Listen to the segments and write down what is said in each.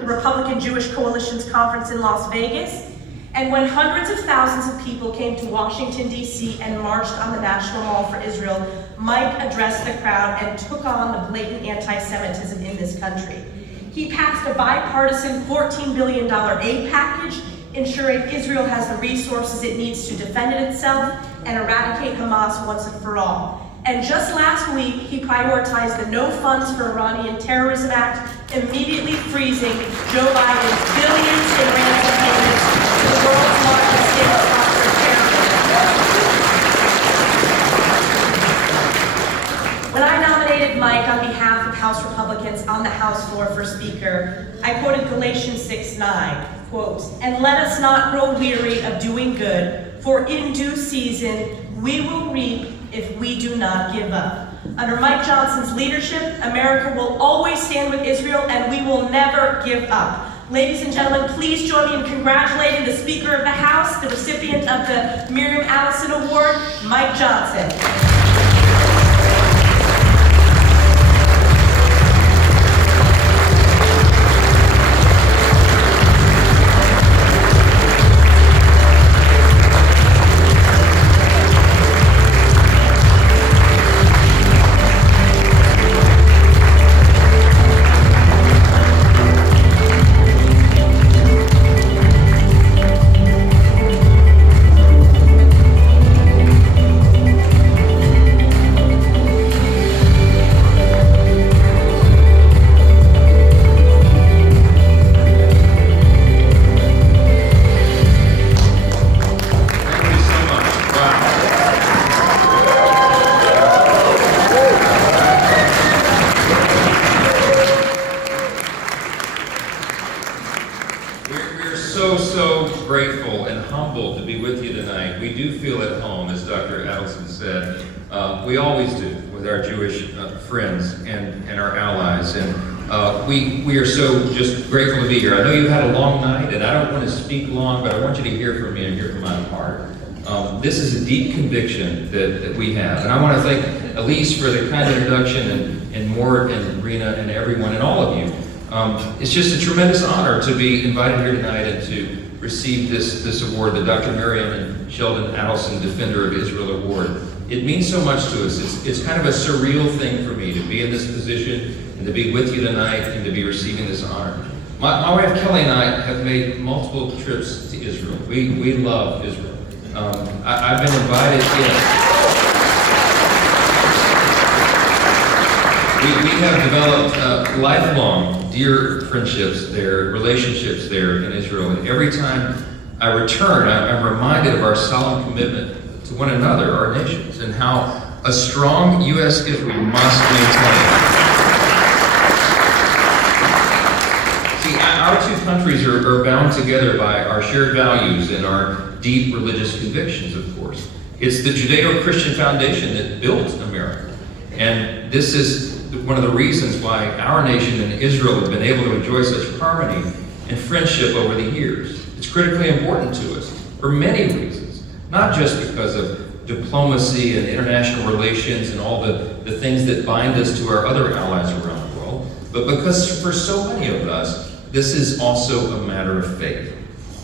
the Republican Jewish Coalition's conference in Las Vegas, and when hundreds of thousands of people came to Washington, D.C. and marched on the National Mall for Israel, Mike addressed the crowd and took on the blatant anti-Semitism in this country. He passed a bipartisan $14 billion aid package, ensuring Israel has the resources it needs to defend itself and eradicate Hamas once and for all. And just last week, he prioritized the No Funds for Iranian Terrorism Act, immediately freezing Joe Biden's billions in ransom payments to the world's largest state-sponsored terrorism. When I nominated Mike on behalf of House Republicans on the House floor for Speaker, I quoted Galatians 6:9, quote, "And let us not grow weary of doing good, for in due season we will reap if we do not give up." Under Mike Johnson's leadership, America will always stand with Israel, and we will never give up. Ladies and gentlemen, please join me in congratulating the Speaker of the House, the recipient of the Miriam Allison Award, Mike Johnson. So grateful and humbled to be with you tonight. We do feel at home, as Dr. Adelson said. We always do with our Jewish friends and our allies. And we are so just grateful to be here. I know you've had a long night, and I don't want to speak long, but I want you to hear from me and hear from my heart. This is a deep conviction that we have. And I want to thank Elise for the kind introduction, and Mort and Rena and everyone and all of you. It's just a tremendous honor to be invited here tonight and to receive this award, the Dr. Miriam and Sheldon Adelson Defender of Israel Award. It means so much to us. It's kind of a surreal thing for me to be in this position and to be with you tonight and to be receiving this honor. My wife Kelly and I have made multiple trips to Israel. We love Israel. I've been invited in. We have developed lifelong, dear friendships there, relationships there in Israel. And every time I return, I'm reminded of our solemn commitment to one another, our nations, and how a strong U.S. Israel must maintain. See, our two countries are bound together by our shared values and our deep religious convictions, of course. It's the Judeo-Christian foundation that built America. And this is one of the reasons why our nation and Israel have been able to enjoy such harmony and friendship over the years. It's critically important to us for many reasons, not just because of diplomacy and international relations and all the things that bind us to our other allies around the world, but because for so many of us, this is also a matter of faith.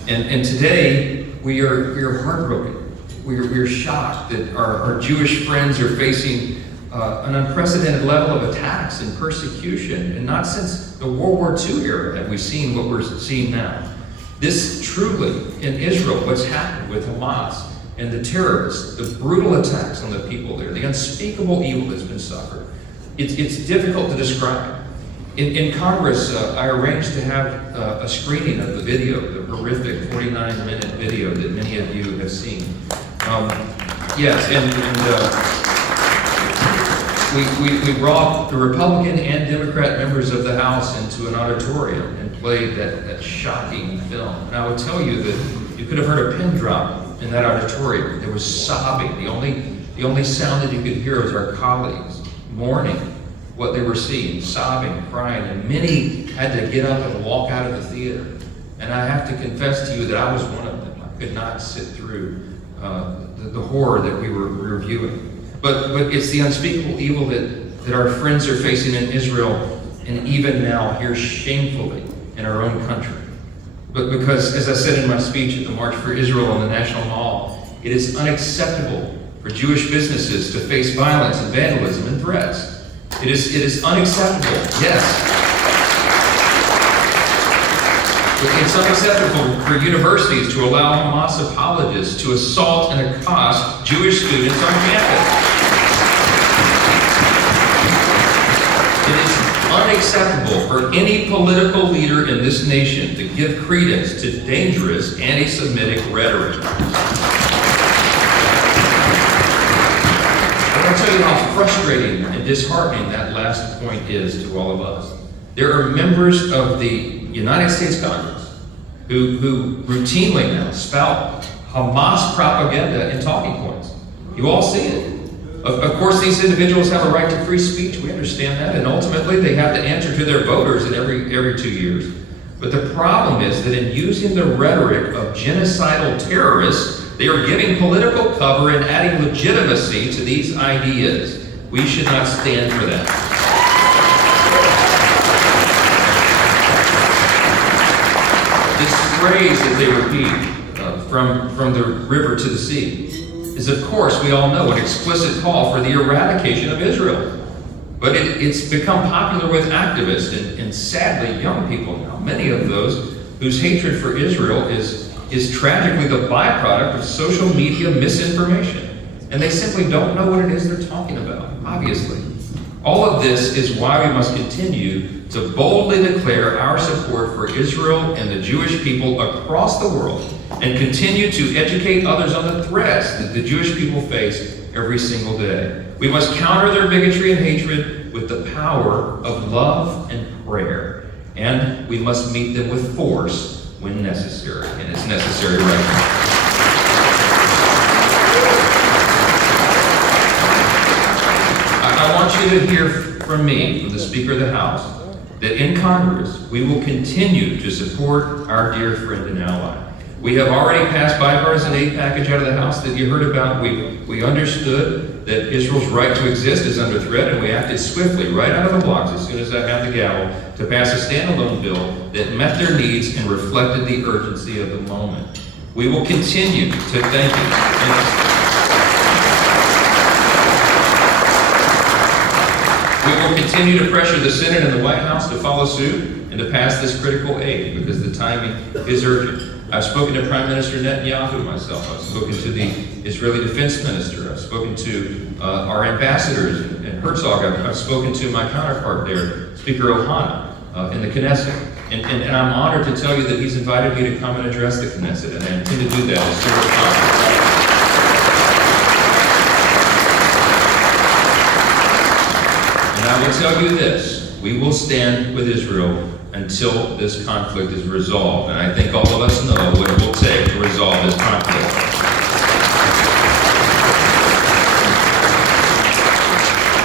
And today, we are heartbroken. We are shocked that our Jewish friends are facing an unprecedented level of attacks and persecution, and not since the World War II era have we seen what we're seeing now. This truly, in Israel, what's happened with Hamas and the terrorists, the brutal attacks on the people there, the unspeakable evil that's been suffered, it's difficult to describe. In Congress, I arranged to have a screening of the video, the horrific 49-minute video that many of you have seen. We brought the Republican and Democrat members of the House into an auditorium and played that shocking film. And I would tell you that you could have heard a pin drop in that auditorium. There was sobbing. The only sound that you could hear was our colleagues mourning what they were seeing, sobbing, crying, and many had to get up and walk out of the theater. And I have to confess to you that I was one of them. I could not sit through the horror that we were viewing. But it's the unspeakable evil that our friends are facing in Israel, and even now here shamefully in our own country. But because, as I said in my speech at the March for Israel on the National Mall, it is unacceptable for Jewish businesses to face violence and vandalism and threats. It is unacceptable, yes. It's unacceptable for universities to allow Hamas apologists to assault and accost Jewish students on campus. It is unacceptable for any political leader in this nation to give credence to dangerous anti-Semitic rhetoric. I want to tell you how frustrating and disheartening that last point is to all of us. There are members of the United States Congress who routinely now spout Hamas propaganda in talking points. You all see it. Of course, these individuals have a right to free speech. We understand that. And ultimately, they have to answer to their voters in every 2 years. But the problem is that in using the rhetoric of genocidal terrorists, they are giving political cover and adding legitimacy to these ideas. We should not stand for that. This phrase that they repeat, from the river to the sea, is, of course, we all know, an explicit call for the eradication of Israel. But it's become popular with activists and sadly young people now, many of those whose hatred for Israel is tragically the byproduct of social media misinformation. And they simply don't know what it is they're talking about, obviously. All of this is why we must continue to boldly declare our support for Israel and the Jewish people across the world, and continue to educate others on the threats that the Jewish people face every single day. We must counter their bigotry and hatred with the power of love and prayer. And we must meet them with force when necessary, and it's necessary right now. I want you to hear from me, from the Speaker of the House, that in Congress, we will continue to support our dear friend and ally. We have already passed bipartisan aid package out of the House that you heard about. We understood that Israel's right to exist is under threat, and we acted swiftly, right out of the blocks, as soon as I had the gavel, to pass a standalone bill that met their needs and reflected the urgency of the moment. We will continue to thank you. We will continue to pressure the Senate and the White House to follow suit and to pass this critical aid because the timing is urgent. I've spoken to Prime Minister Netanyahu myself. I've spoken to the Israeli Defense Minister. I've spoken to our ambassadors in Herzog. I've spoken to my counterpart there, Speaker Ohana, in the Knesset. And I'm honored to tell you that he's invited me to come and address the Knesset, and I intend to do that as soon as possible. I will tell you this, we will stand with Israel until this conflict is resolved. And I think all of us know what it will take to resolve this conflict.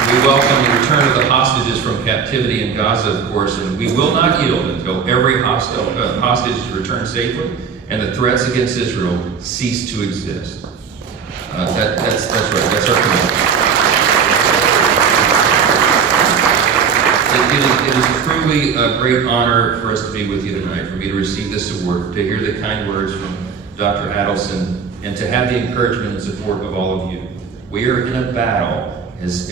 We welcome the return of the hostages from captivity in Gaza, of course, and we will not yield until every hostage is returned safely and the threats against Israel cease to exist. That's right, that's our commitment. It is truly a great honor for us to be with you tonight, for me to receive this award, to hear the kind words from Dr. Adelson, and to have the encouragement and support of all of you. We are in a battle, as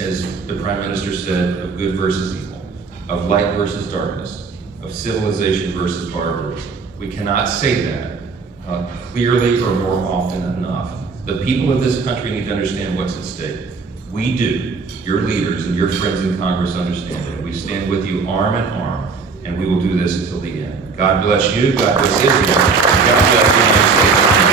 the Prime Minister said, of good versus evil, of light versus darkness, of civilization versus barbarism. We cannot say that clearly or more often enough. The people of this country need to understand what's at stake. We do. Your leaders and your friends in Congress understand it. We stand with you arm in arm, and we will do this until the end. God bless you. God bless Israel. And God bless the United States.